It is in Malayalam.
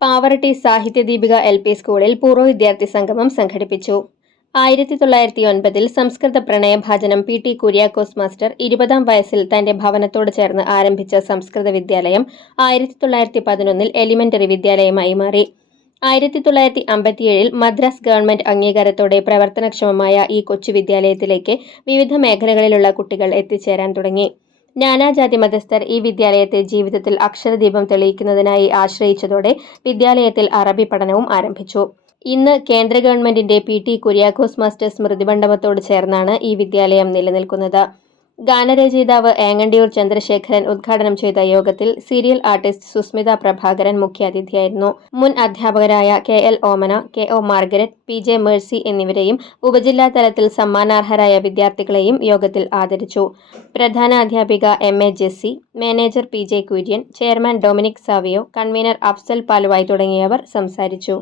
പാവറട്ടി സാഹിത്യ ദീപിക എൽ പി സ്കൂളിൽ പൂർവ വിദ്യാർത്ഥി സംഗമം സംഘടിപ്പിച്ചു. ആയിരത്തി തൊള്ളായിരത്തി ഒൻപതിൽ സംസ്കൃത പ്രണയഭാചനം പി ടി കുര്യാക്കോസ് മാസ്റ്റർ ഇരുപതാം വയസ്സിൽ തന്റെ ഭവനത്തോട് ചേർന്ന് ആരംഭിച്ച സംസ്കൃത വിദ്യാലയം ആയിരത്തി തൊള്ളായിരത്തി പതിനൊന്നിൽ എലിമെന്ററി വിദ്യാലയമായി മാറി. ആയിരത്തി തൊള്ളായിരത്തി അമ്പത്തിയേഴിൽ മദ്രാസ് ഗവൺമെന്റ് അംഗീകാരത്തോടെ പ്രവർത്തനക്ഷമമായ ഈ കൊച്ചു വിദ്യാലയത്തിലേക്ക് വിവിധ മേഖലകളിലുള്ള കുട്ടികൾ എത്തിച്ചേരാൻ തുടങ്ങി. നാനാജാതി മതസ്ഥർ ഈ വിദ്യാലയത്തെ ജീവിതത്തിൽ അക്ഷരദീപം തെളിയിക്കുന്നതിനായി ആശ്രയിച്ചതോടെ വിദ്യാലയത്തിൽ അറബി പഠനവും ആരംഭിച്ചു. ഇന്ന് കേന്ദ്ര ഗവൺമെന്റിന്റെ പി ടി കുര്യാക്കോസ് മാസ്റ്റർ സ്മൃതി മണ്ഡപത്തോട് ചേർന്നാണ് ഈ വിദ്യാലയം നിലനിൽക്കുന്നത്. ഗാനരചയിതാവ് ഏങ്ങണ്ടിയൂർ ചന്ദ്രശേഖരൻ ഉദ്ഘാടനം ചെയ്ത യോഗത്തിൽ സീരിയൽ ആർട്ടിസ്റ്റ് സുസ്മിത പ്രഭാകരൻ മുഖ്യാതിഥിയായിരുന്നു. മുൻ അധ്യാപകരായ K L Omana K O Margaret P J Mercy എന്നിവരെയും ഉപജില്ലാ തലത്തിൽ സമ്മാനാർഹരായ വിദ്യാർത്ഥികളെയും യോഗത്തിൽ ആദരിച്ചു. പ്രധാന അധ്യാപിക M A Jessy manager P J Kurian chairman Dominic Savio convener Afsal Paluvayi തുടങ്ങിയവർ സംസാരിച്ചു.